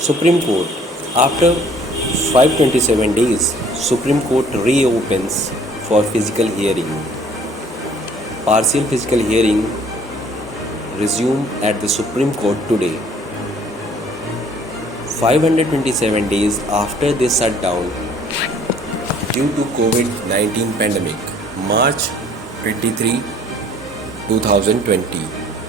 Supreme Court. After 527 days, Supreme Court reopens for physical hearing. Partial physical hearing resumed at the Supreme Court today. 527 days after they shut down due to COVID-19 pandemic, March 23, 2020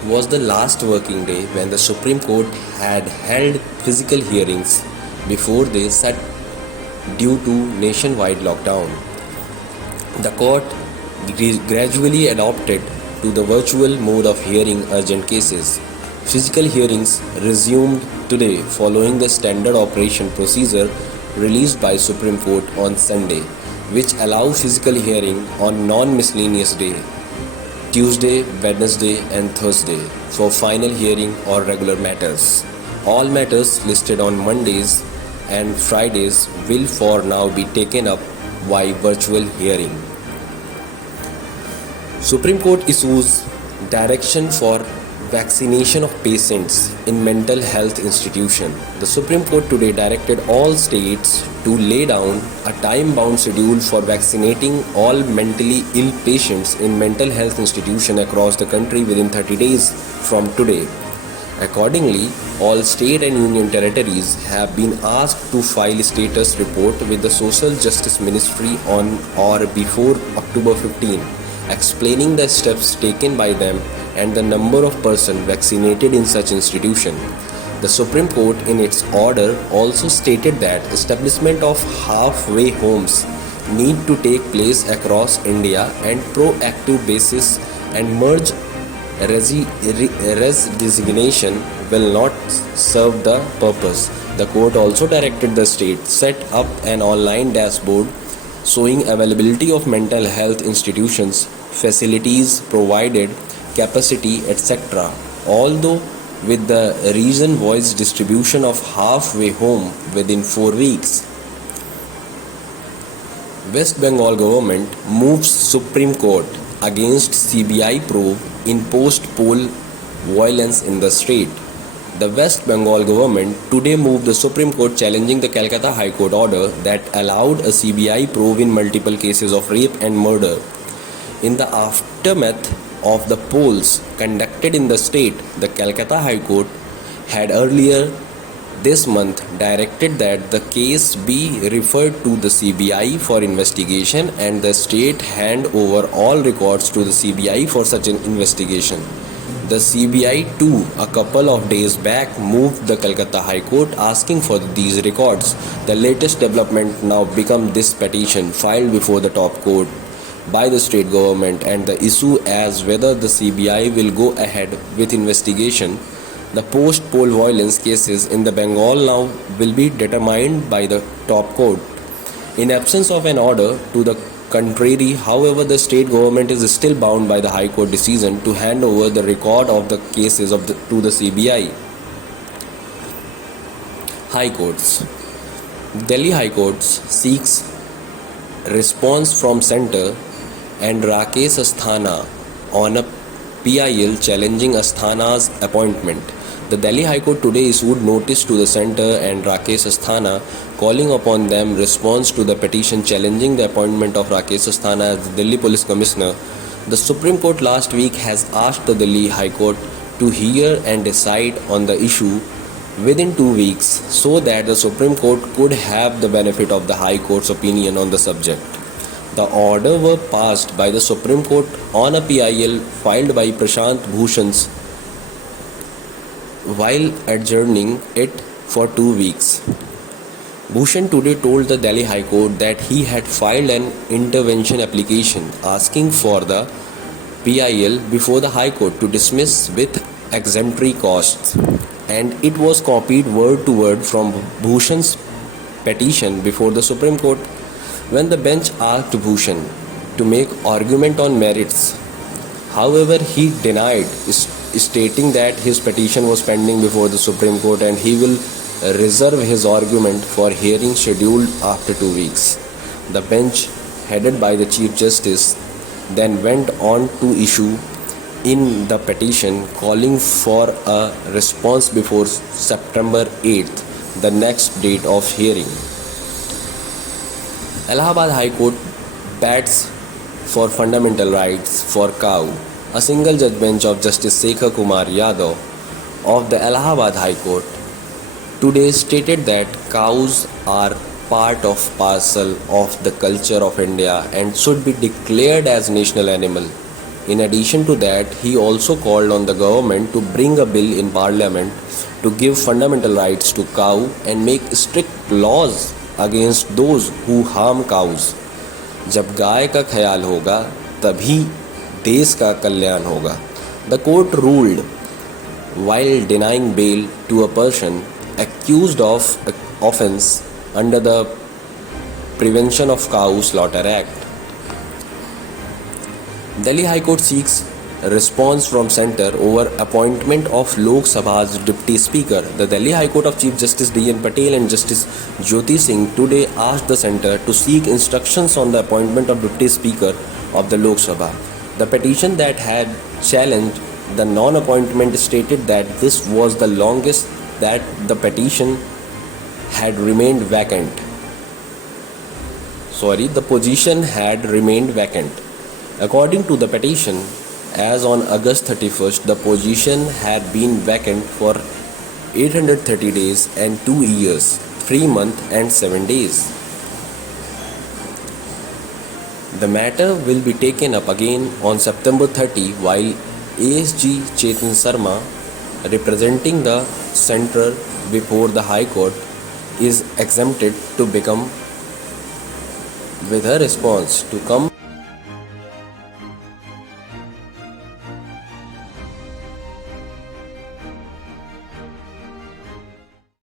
was the last working day when the Supreme Court had held physical hearings before they shut due to nationwide lockdown. The court gradually adopted to the virtual mode of hearing urgent cases. Physical hearings resumed today following the standard operation procedure released by Supreme Court on Sunday, which allow physical hearing on non-miscellaneous day, Tuesday, Wednesday and Thursday for final hearing or regular matters. All matters listed on Mondays and Fridays will for now be taken up by virtual hearing. Supreme Court issues direction for vaccination of patients in mental health institution. The Supreme Court today directed all states to lay down a time-bound schedule for vaccinating all mentally ill patients in mental health institution across the country within 30 days from today. Accordingly, all state and union territories have been asked to file a status report with the Social Justice Ministry on or before October 15, explaining the steps taken by them and the number of persons vaccinated in such institution. The Supreme Court in its order also stated that establishment of halfway homes need to take place across India and proactive basis and merge designation will not serve the purpose. The court also directed the state set up an online dashboard showing availability of mental health institutions, facilities provided, capacity, etc. Although with the region-wise distribution of halfway home within 4 weeks. West Bengal government moves Supreme Court against CBI probe in post-poll violence in the state. The West Bengal government today moved the Supreme Court challenging the Calcutta High Court order that allowed a CBI probe in multiple cases of rape and murder. In the aftermath of the polls conducted in the state, the Calcutta High Court had earlier this month directed that the case be referred to the CBI for investigation and the state hand over all records to the CBI for such an investigation. The CBI too, a couple of days back, moved the Calcutta High Court asking for these records. The latest development now become this petition filed before the top court by the state government and the issue as whether the CBI will go ahead with investigation. The post-poll violence cases in the Bengal now will be determined by the top court. In absence of an order to the contrary, however, the state government is still bound by the High Court decision to hand over the record of the cases to the CBI. High Courts. Delhi High Court seeks response from Centre and Rakesh Asthana on a PIL challenging Asthana's appointment. The Delhi High Court today issued notice to the Centre and Rakesh Asthana calling upon them response to the petition challenging the appointment of Rakesh Asthana as the Delhi Police Commissioner. The Supreme Court last week has asked the Delhi High Court to hear and decide on the issue within 2 weeks so that the Supreme Court could have the benefit of the High Court's opinion on the subject. The order were passed by the Supreme Court on a PIL filed by Prashant Bhushan's while adjourning it for 2 weeks. Bhushan today told the Delhi High Court that he had filed an intervention application asking for the PIL before the High Court to dismiss with exemplary costs, and it was copied word to word from Bhushan's petition before the Supreme Court. When the bench asked Bhushan to make argument on merits, however, he denied, stating that his petition was pending before the Supreme Court and he will reserve his argument for hearing scheduled after 2 weeks. The bench, headed by the Chief Justice, then went on to issue in the petition calling for a response before September 8th. the next date of hearing. Allahabad High Court bats for fundamental rights for cow. A single judge bench of Justice Sekhar Kumar Yadav of the Allahabad High Court today stated that cows are part of parcel of the culture of India and should be declared as national animal. In addition to that, he also called on the government to bring a bill in parliament to give fundamental rights to cow and make strict laws against those who harm cows. जब गाय का ख्याल होगा तभी देश का कल्याण होगा. The court ruled while denying bail to a person accused of offence under the Prevention of Cow Slaughter Act. Delhi High Court seeks a response from Centre over appointment of Lok Sabha's Deputy Speaker. The Delhi High Court of Chief Justice D.N. Patel and Justice Jyoti Singh today asked the Centre to seek instructions on the appointment of Deputy Speaker of the Lok Sabha. The petition that had challenged the non-appointment stated that this was the longest that the petition had remained vacant. The position had remained vacant. According to the petition, as on August 31st, the position had been vacant for 830 days and 2 years, 3 months and 7 days. The matter will be taken up again on September 30 while ASG Chetan Sharma, representing the Centre before the High Court, is exempted to become with a response to come